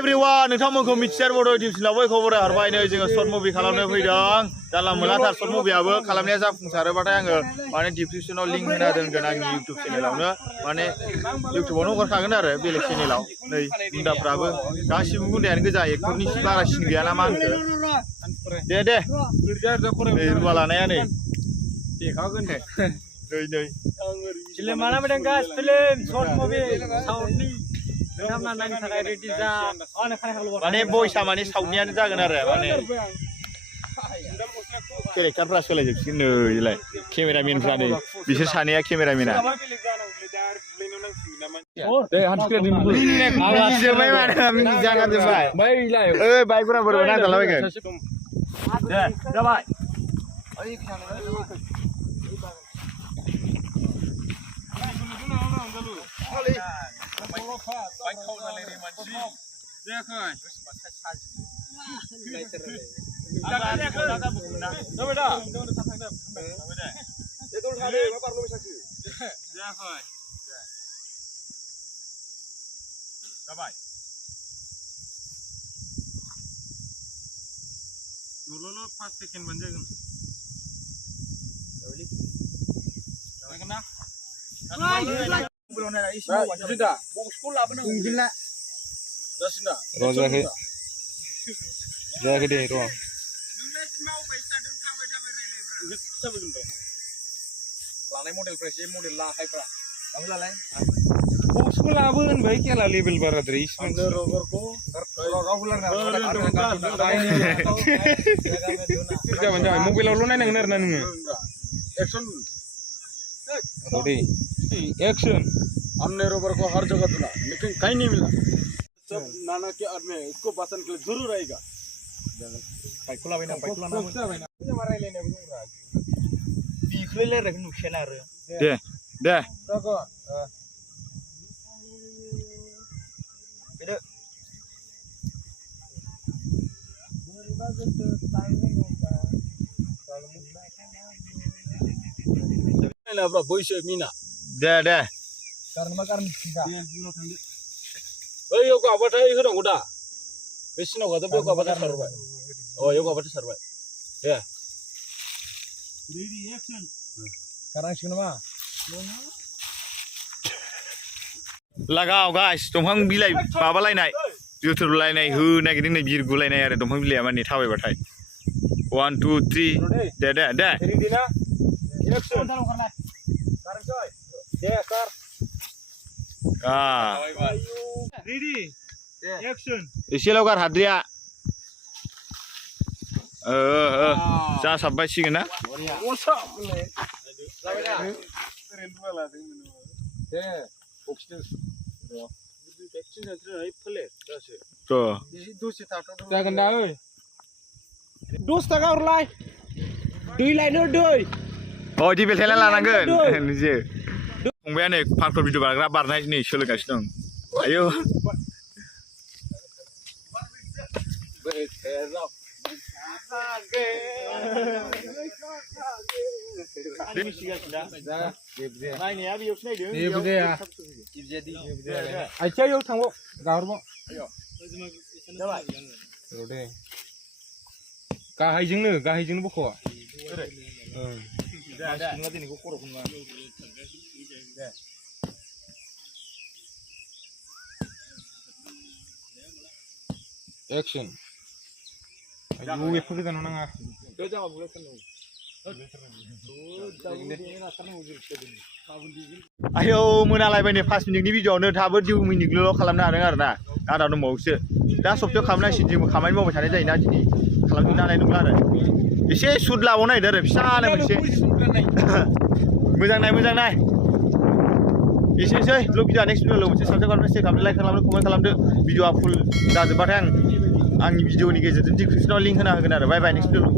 Everyone नोंथांमोनखौ मिथिसार बड' YouTube चेनेलाव खबर हरबाय नै जोङो सर्ट मुभि खालामनो फैदों जानला मोनलाथार सर्ट मुभियाबो खालामनाया जाफुंसारोबाथाय आङो माने डिसक्रिपसनाव लिंक होना दोनगोन आंनि इउटुब चेनेलावनो माने इउटुबावनो हगारखागोन आरो बेलेग चेनेलाव नै गुन्दाफ्राबो गासिबो गुन्दायानो गोजा एक्टरनि बारासिन गैया ना मा होनखो दे नै रुवा लानाया नै देखागोन दे नै film mana beda guys film short movie साउथनि नोंथांमोना नायनो थाखाय रेडि जा माने बयसा माने साउथनियानो जागोन आरो माने केरेक्टारफ्रा सोलायजोबसिगोन नै इलाय केमेरामेनफ्रा नै बिसोर सानैया केमेरामेना दे हान्थिखेर जोबाय माने जागा जोबाय बैलाय ओइ बाइकफोरा बोरैबा नांथालाबायगोन दे जाबाय dulu 5 second banjakan. belum ada isi sudah bungkul apa nih gila sudah Roza ke deh roh lalai model fresh model lah hai pra kamu lalai bungkul apa kan baik ya lah label barat ris rover ko regular na jangan mobil lalu nanya benar nanya action ready action हमने rover को हर जगह सुना लेकिन कहीं नहीं मिला सब नाना के अर्थ में इसको पसंद के लिए जरूर आएगा बाइकुला ना ये मारा लेने बोलूंगा बिखले ले रख नुखेना आरो दे तको बेदो ना ब्रो बोइसे मीना दे karena kita yuk apa tadi sudah udah besok nggak tapi yuk apa tadi sarbai oh yuk apa tadi sarbai ya ready action sekarang sini mah लगाओ गाइस दंफां बिलाइ माबालायनाय जोथोरलायनाय हो नागिरदों नै बिरगुलायनाय आरो दंफां बिलाइया माने थाबायबाथाय 1 2 3 दे ready ना action sekarang coy deh star ready action एसेल' गार हाद्रिया जासाबबायसिगोन ना जागोन दा ओइ 10 टाका हरलाय दै लायनो दै अ दि बेलथायना लानांगोन निजे फंबाया नै फांफोर भिडिअ बानायग्रा बारनाय नै सोलोंगासिनो दं आयौ नायनाया बेयावसो नायदों आइथियाव थांबाव गाहरबाव दे गाहायजोंनो बख'आ दिनैखौ खर'खौ action ayo efek goजानाव नाङा आयौ मोनालायबाय नै 5 मिनिटनि भिडिअआवनो थाबो 2 मिनिटल' खालामनो हादों आरो ना आदा दंबावोसो दा सप्तायाव खालामनांसिगोन जोंबो खामानि मावबाय थानाय जायोना दिनै खालामजोबनो हानाय नंला आरो एसे सुद लाबावनो नागिरदों आरो फिसानो मोनसे मोजां नाय एसेनोसै ब्लग भिडिअ नेक्स्ट भिडिअ मोनसे साबस्क्राइब खालामदो शेयार खालामदो लाइक खालामदो कमेन्ट खालामदो भिडिअआ फुल जाजोबबाथाय आंनि भिडिअनि गेजेरजों डिसक्रिपसनाव लिंक होना होगोन आरो बाय बाय नेक्स्ट भिडिअ